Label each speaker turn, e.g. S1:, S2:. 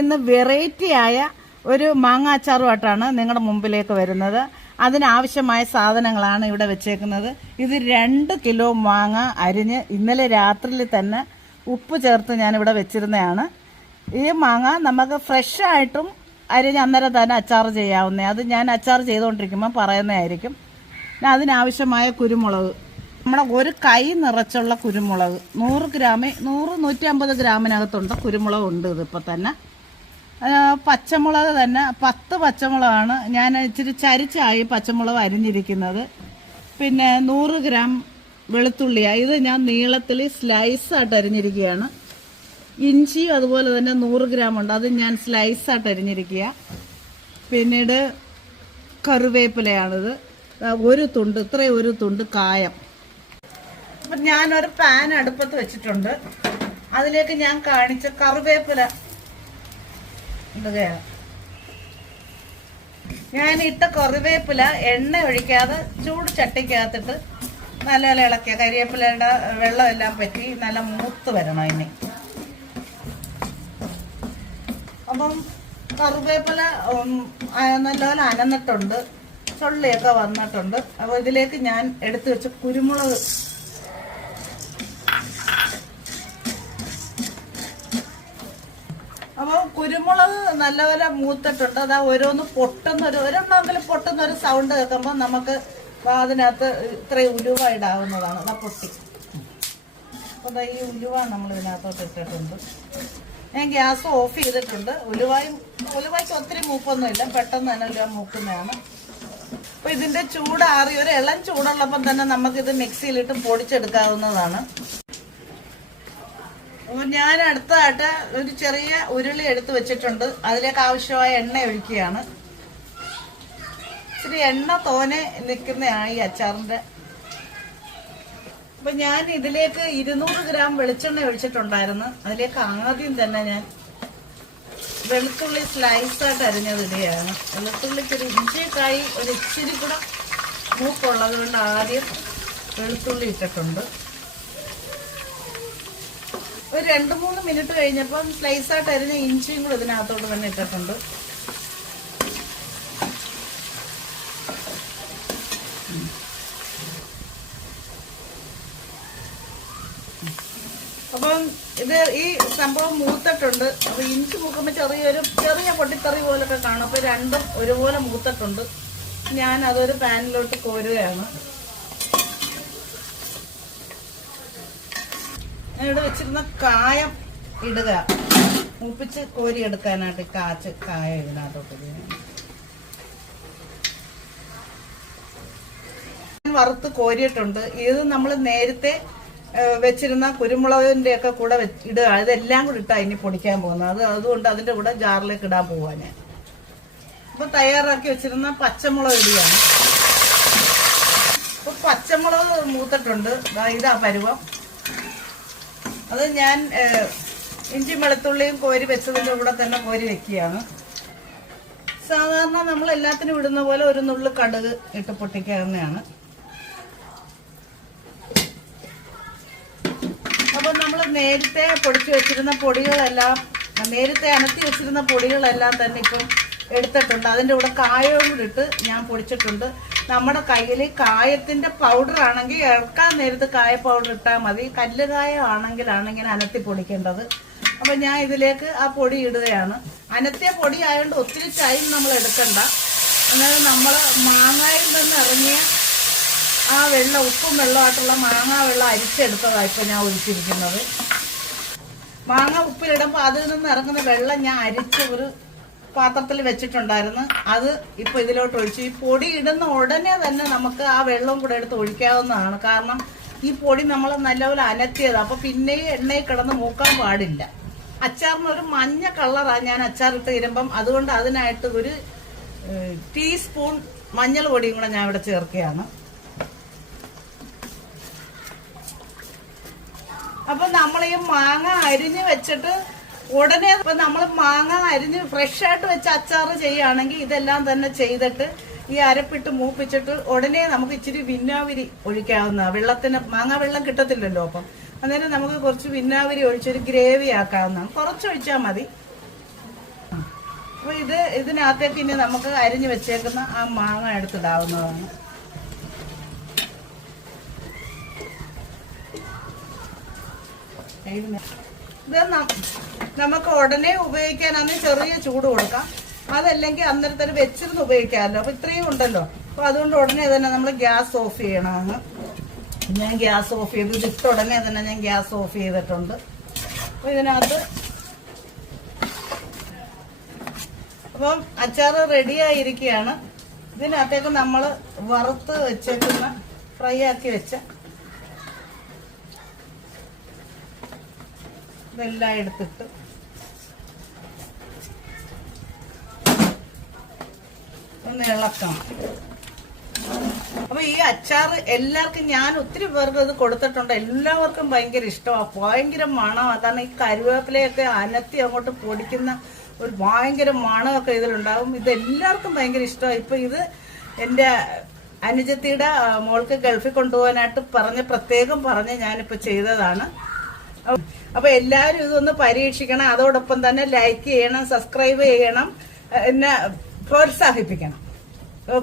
S1: ഇന്ന് വെറൈറ്റി ആയ ഒരു മാങ്ങ അച്ചാറുമായിട്ടാണ് നിങ്ങളുടെ മുമ്പിലേക്ക് വരുന്നത്. അതിനാവശ്യമായ സാധനങ്ങളാണ് ഇവിടെ വെച്ചേക്കുന്നത്. ഇത് രണ്ട് കിലോ മാങ്ങ അരിഞ്ഞ് ഇന്നലെ രാത്രിയിൽ തന്നെ ഉപ്പ് ചേർത്ത് ഞാൻ ഇവിടെ വെച്ചിരുന്നതാണ്. ഈ മാങ്ങ നമുക്ക് ഫ്രഷായിട്ടും അരിഞ്ഞ് അന്നേരം തന്നെ അച്ചാർ ചെയ്യാവുന്ന അത് ഞാൻ അച്ചാർ ചെയ്തുകൊണ്ടിരിക്കുമ്പോൾ പറയുന്നതായിരിക്കും. അതിനാവശ്യമായ കുരുമുളക്. നമ്മുടെ ഒരു കൈ നിറച്ചുള്ള കുരുമുളക്. നൂറ് ഗ്രാമേ നൂറ് നൂറ്റി അമ്പത് ഗ്രാമിനകത്തുണ്ട് കുരുമുളക് ഉണ്ട് ഇതിപ്പോൾ തന്നെ. പച്ചമുളക് തന്നെ പത്ത് പച്ചമുളകാണ് ഞാൻ ഇച്ചിരി ചരിച്ചായി പച്ചമുളക് അരിഞ്ഞിരിക്കുന്നത്. പിന്നെ നൂറ് ഗ്രാം വെളുത്തുള്ളിയാണ് ഇത് ഞാൻ നീളത്തിൽ സ്ലൈസായിട്ട് അരിഞ്ഞിരിക്കുകയാണ്. ഇഞ്ചിയും അതുപോലെ തന്നെ നൂറ് ഗ്രാം ഉണ്ട് അത് ഞാൻ സ്ലൈസായിട്ട് അരിഞ്ഞിരിക്കുക. പിന്നീട് കറിവേപ്പിലയാണിത്. ഒരു തുണ്ട് ഇത്രയും ഒരു തുണ്ട് കായം. ഞാനൊരു പാൻ അടുപ്പത്ത് വെച്ചിട്ടുണ്ട്. അതിലേക്ക് ഞാൻ കാണിച്ച കറിവേപ്പില ഞാൻ ഇട്ട കറിവേപ്പില എണ്ണ ഒഴിക്കാതെ ചൂട് ചട്ടിക്കകത്തിട്ട് ഇളക്കിയ കരിവേപ്പിലയുടെ വെള്ളം എല്ലാം പറ്റി നല്ല മൂത്ത് വരണം ഇനി. അപ്പം കറിവേപ്പില നല്ലപോലെ അനന്നിട്ടുണ്ട്. ചൊള്ളിയൊക്കെ വന്നിട്ടുണ്ട്. അപ്പോൾ ഇതിലേക്ക് ഞാൻ എടുത്തു വെച്ച കുരുമുളക് അപ്പോൾ കുരുമുളക് നല്ലപോലെ മൂത്തിട്ടുണ്ട്. അതാ ഓരോന്ന് പൊട്ടുന്ന ഒരു ഒരെണ്ണമെങ്കിലും പൊട്ടുന്ന ഒരു സൗണ്ട് കേൾക്കുമ്പോൾ നമുക്ക് അതിനകത്ത് ഇത്രയും ഉലുവ ഇടാവുന്നതാണ്. അതാ പൊട്ടി. അപ്പോൾ ഈ ഉലുവ നമ്മൾ ഇതിനകത്തോട്ട് ഇട്ടിട്ടുണ്ട്. ഞാൻ ഗ്യാസ് ഓഫ് ചെയ്തിട്ടുണ്ട്. ഉലുവായും ഉലുവായ്ക്ക് ഒത്തിരി മൂപ്പൊന്നുമില്ല. പെട്ടെന്ന് തന്നെ ഉലുവ മൂക്കുന്നതാണ്. അപ്പോൾ ഇതിന്റെ ചൂടാറി ഒരു ഇളം ചൂടുള്ളപ്പം തന്നെ നമുക്കിത് മിക്സിയിലിട്ട് പൊടിച്ചെടുക്കാവുന്നതാണ്. അപ്പോൾ ഞാൻ അടുത്തതായിട്ട് ഒരു ചെറിയ ഉരുളി എടുത്ത് വെച്ചിട്ടുണ്ട്. അതിലേക്ക് ആവശ്യമായ എണ്ണ ഒഴിക്കുകയാണ്. ഇച്ചിരി എണ്ണ തോനെ നിൽക്കുന്നതാണ് ഈ അച്ചാറിന്റെ അപ്പൊ ഞാൻ ഇതിലേക്ക് ഇരുന്നൂറ് ഗ്രാം വെളിച്ചെണ്ണ ഒഴിച്ചിട്ടുണ്ടായിരുന്നു. അതിലേക്ക് ആദ്യം തന്നെ ഞാൻ വെളുത്തുള്ളി സ്ലൈസായിട്ട് അരിഞ്ഞത് ഇടുകയാണ് വെളുത്തുള്ളിക്ക് ഒരു ഇഞ്ചിക്കായി ഒരു ഇച്ചിരി കൂടെ മൂക്കുള്ളത് കൊണ്ട് ആദ്യം വെളുത്തുള്ളി ഇട്ടിട്ടുണ്ട്. ഒരു രണ്ട് മൂന്ന് മിനിറ്റ് കഴിഞ്ഞപ്പം സ്ലൈസായിട്ട് അരിഞ്ഞ ഇഞ്ചിയും കൂടെ ഇതിനകത്തോട്ട് തന്നെ ഇട്ടിട്ടുണ്ട്. അപ്പം ഇത് ഈ സംഭവം മൂത്തിട്ടുണ്ട്. അപ്പൊ ഇഞ്ചി മൂക്കുമ്പോൾ ചെറിയൊരു ചെറിയ പൊട്ടിത്തെറി പോലൊക്കെ കാണും. അപ്പൊ രണ്ടും ഒരുപോലെ മൂത്തിട്ടുണ്ട്. ഞാൻ അതൊരു പാനിലോട്ട് കോരുകയാണ്. ഇവിടെ വെച്ചിരുന്ന കായം ഇടുക. മൂപ്പിച്ച് കോരി എടുക്കാനായിട്ട് കാച്ച് കായം ഇതിനകത്തോട്ട്. വറുത്ത് കോരിയിട്ടുണ്ട്. ഇത് നമ്മൾ നേരത്തെ വെച്ചിരുന്ന കുരുമുളകിന്റെ ഒക്കെ കൂടെ ഇടുക. ഇതെല്ലാം കൂടി ഇട്ടാ ഇനി പൊടിക്കാൻ പോകുന്നത്. അത് അതുകൊണ്ട് അതിന്റെ കൂടെ ജാറിലേക്ക് ഇടാൻ പോവാ ഞാൻ. തയ്യാറാക്കി വെച്ചിരുന്ന പച്ചമുളക് ഇടുകയാണ്. ഇപ്പൊ പച്ചമുളക് മൂത്തിട്ടുണ്ട്. ഇതാ പരുവം. അത് ഞാൻ ഇഞ്ചി വെളുത്തുള്ളിയും കോരി വെച്ചതിന്റെ കൂടെ തന്നെ കോരി വെക്കുകയാണ്. സാധാരണ നമ്മൾ എല്ലാത്തിനും ഇടുന്ന പോലെ ഒരു നുള്ളു കടുക് ഇട്ട് പൊട്ടിക്കാവുന്നതാണ്. അപ്പം നമ്മൾ നേരത്തെ പൊടിച്ച് വെച്ചിരുന്ന പൊടികളെല്ലാം നേരത്തെ അനത്തി വെച്ചിരുന്ന പൊടികളെല്ലാം തന്നെ ഇപ്പം എടുത്തിട്ടുണ്ട്. അതിന്റെ കൂടെ കായവും കൂടി ഇട്ട് ഞാൻ പൊടിച്ചിട്ടുണ്ട്. നമ്മുടെ കയ്യിൽ കായത്തിന്റെ പൗഡർ ആണെങ്കിൽ ഇറക്കാൻ നേരത്ത് കായ പൗഡർ ഇട്ടാൽ മതി. കല്ല് കായം ആണെങ്കിലാണ് ഇങ്ങനെ അനത്തി പൊടിക്കേണ്ടത്. അപ്പം ഞാൻ ഇതിലേക്ക് ആ പൊടി ഇടുകയാണ്. അനത്തിയ പൊടി ആയതുകൊണ്ട് ഒത്തിരി ടൈം നമ്മൾ എടുക്കണ്ട. അന്നേരം നമ്മൾ മാങ്ങയിൽ നിന്ന് ഇറങ്ങിയ ആ വെള്ളം ഉപ്പും വെള്ളമായിട്ടുള്ള മാങ്ങ വെള്ളം അരിച്ചെടുത്തതാണ് ഞാൻ ഒഴിച്ചിരിക്കുന്നത്. മാങ്ങ ഉപ്പിലിടുമ്പോൾ അതിൽ നിന്ന് ഇറങ്ങുന്ന വെള്ളം ഞാൻ അരിച്ച് ഒരു പാത്രത്തിൽ വെച്ചിട്ടുണ്ടായിരുന്നു. അത് ഇപ്പൊ ഇതിലോട്ട് ഒഴിച്ചു ഈ പൊടി ഇടുന്ന ഉടനെ തന്നെ നമുക്ക് ആ വെള്ളവും കൂടെ എടുത്ത് ഒഴിക്കാവുന്നതാണ്. കാരണം ഈ പൊടി നമ്മൾ നല്ലപോലെ അനത്തിയത് അപ്പൊ പിന്നെയും എണ്ണയിൽ കിടന്ന് മൂക്കാൻ പാടില്ല. അച്ചാറിന് ഒരു മഞ്ഞ കളറാണ് ഞാൻ അച്ചാറിട്ട് തരുമ്പം. അതുകൊണ്ട് അതിനായിട്ട് ഒരു ടീസ്പൂൺ മഞ്ഞൾ പൊടിയും കൂടെ ഞാൻ ഇവിടെ ചേർക്കുകയാണ്. അപ്പൊ നമ്മൾ ഈ മാങ്ങ അരിഞ്ഞ് വെച്ചിട്ട് ഉടനെ ഇപ്പൊ നമ്മൾ മാങ്ങ അരിഞ്ഞ് ഫ്രഷ് ആയിട്ട് വെച്ച് അച്ചാർ ചെയ്യുകയാണെങ്കിൽ ഇതെല്ലാം തന്നെ ചെയ്തിട്ട് ഈ അരപ്പിട്ട് മൂപ്പിച്ചിട്ട് ഉടനെ നമുക്ക് ഇച്ചിരി വിന്നാവിരി ഒഴിക്കാവുന്ന വെള്ളത്തിന് മാങ്ങ വെള്ളം കിട്ടത്തില്ലല്ലോ അപ്പം. അന്നേരം നമുക്ക് കുറച്ച് വിന്നാവിരി ഒഴിച്ചൊരു ഗ്രേവി ആക്കാവുന്നതാണ്. കുറച്ച് ഒഴിച്ചാൽ മതി ഇതിനകത്തേക്ക് ഇനി നമുക്ക് അരിഞ്ഞ് വെച്ചേക്കുന്ന ആ മാങ്ങ എടുത്തിടാവുന്നതാണ്. ഇത് നമുക്ക് ഉടനെ ഉപയോഗിക്കാനാണെങ്കിൽ ചെറിയ ചൂട് കൊടുക്കാം. അതല്ലെങ്കിൽ അന്നേരത്തെ വെച്ചിരുന്ന് ഉപയോഗിക്കാമല്ലോ. അപ്പൊ ഇത്രയും ഉണ്ടല്ലോ. അപ്പൊ അതുകൊണ്ട് ഉടനെ തന്നെ നമ്മൾ ഗ്യാസ് ഓഫ് ചെയ്യണമെന്ന് ഞാൻ ഗ്യാസ് ഓഫ് ചെയ്തു ഇതിട്ട് ഉടനെ തന്നെ ഞാൻ ഗ്യാസ് ഓഫ് ചെയ്തിട്ടുണ്ട്. അപ്പൊ ഇതിനകത്ത് അപ്പം അച്ചാർ റെഡി ആയിരിക്കുകയാണ്. ഇതിനകത്തേക്ക് നമ്മൾ വറുത്ത് വെച്ചേക്കുന്ന ഫ്രൈ ആക്കി വെച്ച ഇതെല്ലാം എടുത്തിട്ട്. ഒന്ന് ഇളക്കാം അപ്പൊ ഈ അച്ചാർ എല്ലാവർക്കും ഞാൻ ഒത്തിരി പേർക്ക് ഇത് കൊടുത്തിട്ടുണ്ട്. എല്ലാവർക്കും ഭയങ്കര ഇഷ്ടമാണ് ഭയങ്കര മണമാണ് കാരണം ഈ കരുവേപ്പിലയൊക്കെ അനത്തി അങ്ങോട്ട് പൊടിക്കുന്ന ഒരു ഭയങ്കര മണമൊക്കെ ഇതിലുണ്ടാവും. ഇത് എല്ലാവർക്കും ഭയങ്കര ഇഷ്ടമാണ് ഇപ്പൊ ഇത് എന്റെ അനുജത്തിയുടെ മോൾക്ക് ഗൾഫിൽ കൊണ്ടുപോകാനായിട്ട് പറഞ്ഞ് പ്രത്യേകം പറഞ്ഞ് ഞാനിപ്പോ ചെയ്തതാണ്. അപ്പൊ എല്ലാവരും ഇതൊന്ന് പരീക്ഷിക്കണം. അതോടൊപ്പം തന്നെ ലൈക്ക് ചെയ്യണം സബ്സ്ക്രൈബ് ചെയ്യണം എന്നെ പ്രോത്സാഹിപ്പിക്കണം.